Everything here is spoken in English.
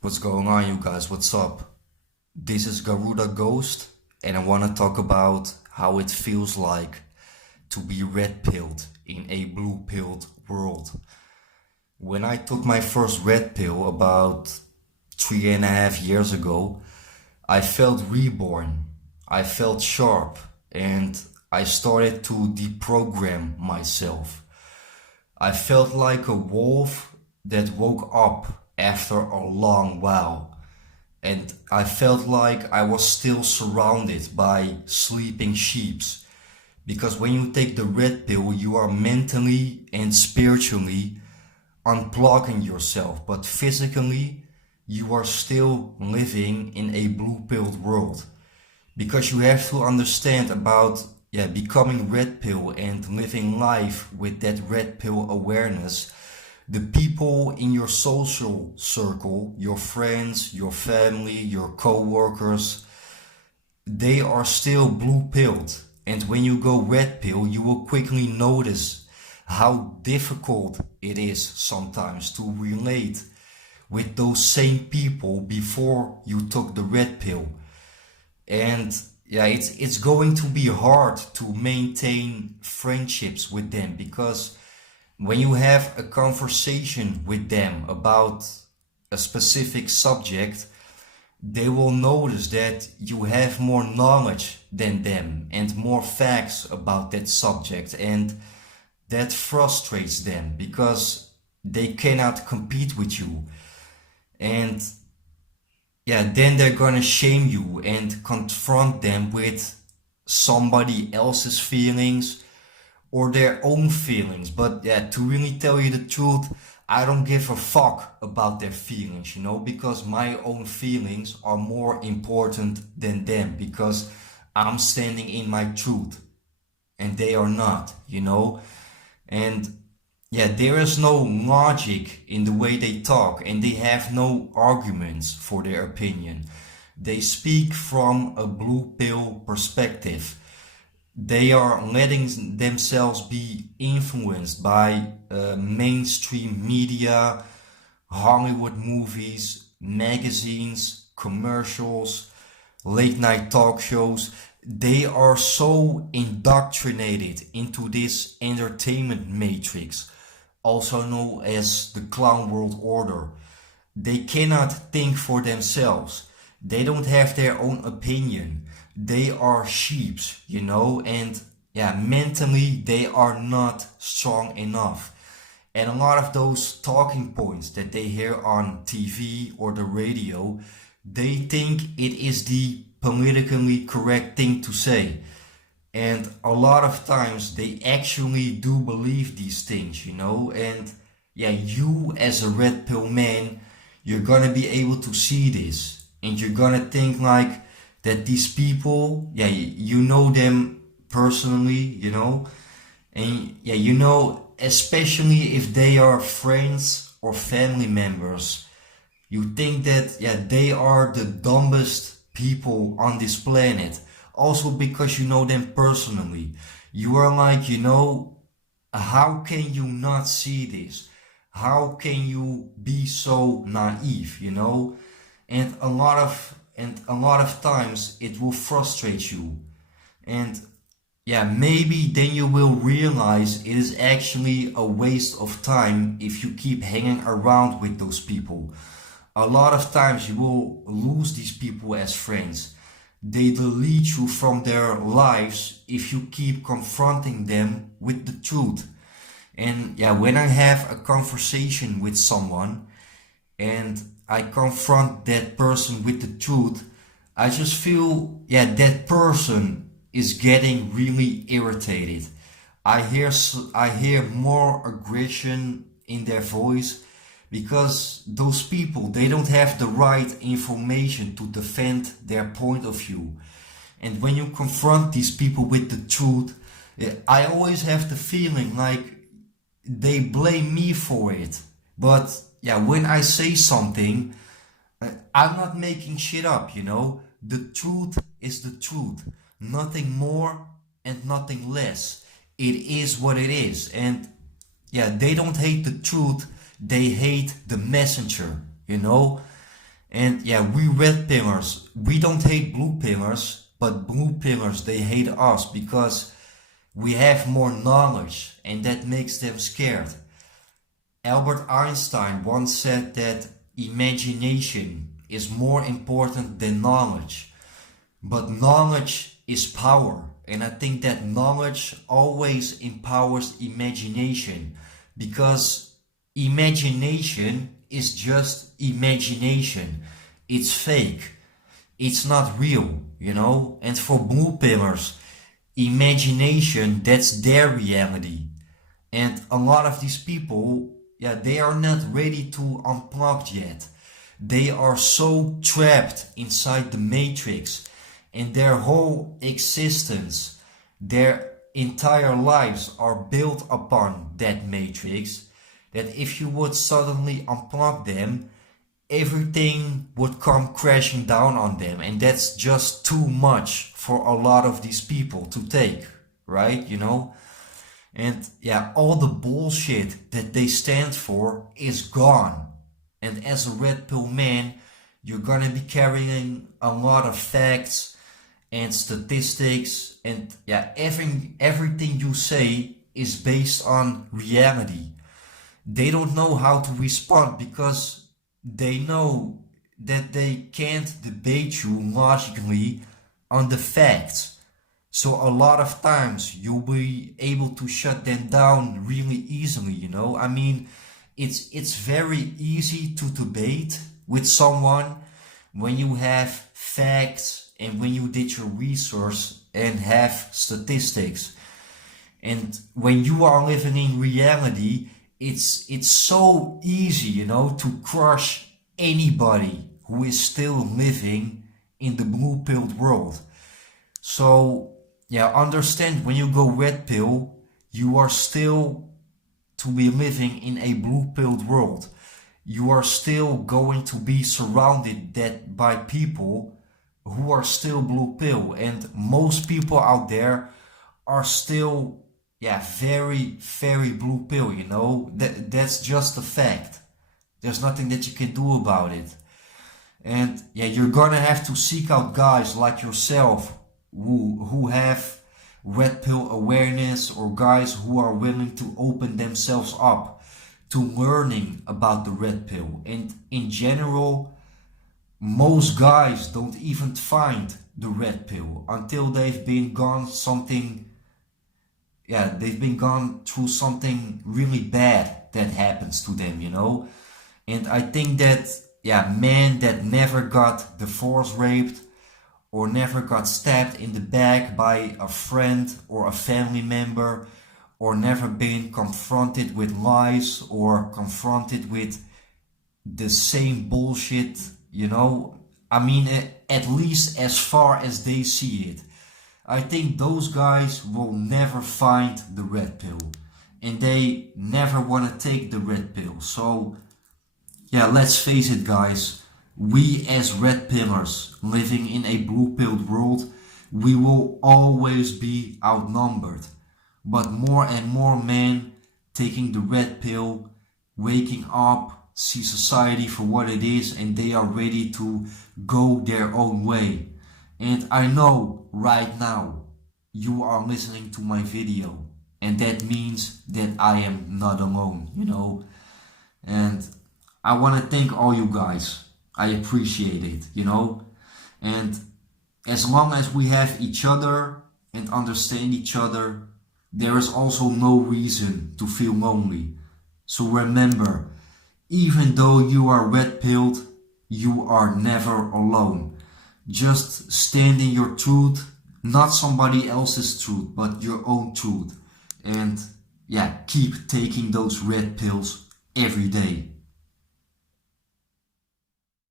What's going on, you guys? What's up? This is Garuda Ghost, and I want to talk about how it feels like to be red pilled in a blue pilled world. When I took my first red pill about 3.5 years ago, I felt reborn. I felt sharp, and I started to deprogram myself. I felt like a wolf that woke up after a long while. And I felt like I was still surrounded by sleeping sheeps. Because when you take the red pill, you are mentally and spiritually unplugging yourself, but physically, you are still living in a blue pilled world. Because you have to understand about becoming red pill and living life with that red pill awareness. The people in your social circle, your friends, your family, your co-workers, they are still blue pilled. And when you go red pill, you will quickly notice how difficult it is sometimes to relate with those same people before you took the red pill. And it's going to be hard to maintain friendships with them, because when you have a conversation with them about a specific subject, they will notice that you have more knowledge than them and more facts about that subject, and that frustrates them because they cannot compete with you. And then they're gonna shame you and confront them with somebody else's feelings or their own feelings. But to really tell you the truth, I don't give a fuck about their feelings, because my own feelings are more important than them, because I'm standing in my truth and they are not. And there is no logic in the way they talk, and they have no arguments for their opinion. They speak from a blue pill perspective. They are letting themselves be influenced by mainstream media, Hollywood movies, magazines, commercials, late night talk shows. They are so indoctrinated into this entertainment matrix, also known as the clown world order. They cannot think for themselves. They don't have their own opinion. They are sheeps, and mentally they are not strong enough. And a lot of those talking points that they hear on TV or the radio, they think it is the politically correct thing to say. And a lot of times they actually do believe these things. And you as a red pill man, you're gonna be able to see this. And you're gonna think like that these people, you know them personally. And especially if they are friends or family members, you think that they are the dumbest people on this planet. Also because you know them personally. You are like, how can you not see this? How can you be so naive? And a lot of times it will frustrate you. And maybe then you will realize it is actually a waste of time if you keep hanging around with those people. A lot of times you will lose these people as friends. They delete you from their lives if you keep confronting them with the truth. And when I have a conversation with someone and I confront that person with the truth, I just feel that person is getting really irritated. I hear more aggression in their voice, because those people, they don't have the right information to defend their point of view. And when you confront these people with the truth, I always have the feeling like they blame me for it. But when I say something, I'm not making shit up. The truth is the truth. Nothing more and nothing less. It is what it is. And they don't hate the truth, they hate the messenger. And yeah, we red pillars, we don't hate blue pillars, but blue pillars, they hate us because we have more knowledge and that makes them scared. Albert Einstein once said that imagination is more important than knowledge, but knowledge is power. And I think that knowledge always empowers imagination, because imagination is just imagination. It's fake. It's not real, you know? And for blue pillars, imagination, that's their reality. And a lot of these people, yeah, they are not ready to unplug yet. They are so trapped inside the matrix, and their whole existence, their entire lives are built upon that matrix, that if you would suddenly unplug them, everything would come crashing down on them. And that's just too much for a lot of these people to take, right? You know? And yeah, all the bullshit that they stand for is gone. And as a red pill man, you're gonna be carrying a lot of facts and statistics, and yeah, everything you say is based on reality. They don't know how to respond because they know that they can't debate you logically on the facts. So a lot of times you'll be able to shut them down really easily, you know? I mean, it's very easy to debate with someone when you have facts and when you did your research and have statistics. And when you are living in reality, it's so easy, you know, to crush anybody who is still living in the blue pilled world. So yeah, understand, when you go red pill, you are still to be living in a blue pilled world. You are still going to be surrounded that by people who are still blue pill, and most people out there are still, yeah, very blue pill, you know. That's just a fact. There's nothing that you can do about it. And yeah, you're gonna have to seek out guys like yourself who have red pill awareness, or guys who are willing to open themselves up to learning about the red pill. And in general, most guys don't even find the red pill until they've been gone something, yeah, they've been gone through something really bad that happens to them, you know. And I think that, yeah, men that never got divorce raped or never got stabbed in the back by a friend or a family member, or never been confronted with lies or confronted with the same bullshit, you know. I mean, at least as far as they see it. I think those guys will never find the red pill, and they never want to take the red pill. So yeah, let's face it, guys, we as red pillars living in a blue pilled world, we will always be outnumbered. But more and more men taking the red pill, waking up, see society for what it is, and they are ready to go their own way. And I know right now you are listening to my video, and that means that I am not alone, you know. And I want to thank all you guys. I appreciate it, you know. And as long as we have each other and understand each other, there is also no reason to feel lonely. So remember, even though you are red pilled, you are never alone. Just stand in your truth, not somebody else's truth, but your own truth. And yeah, keep taking those red pills every day.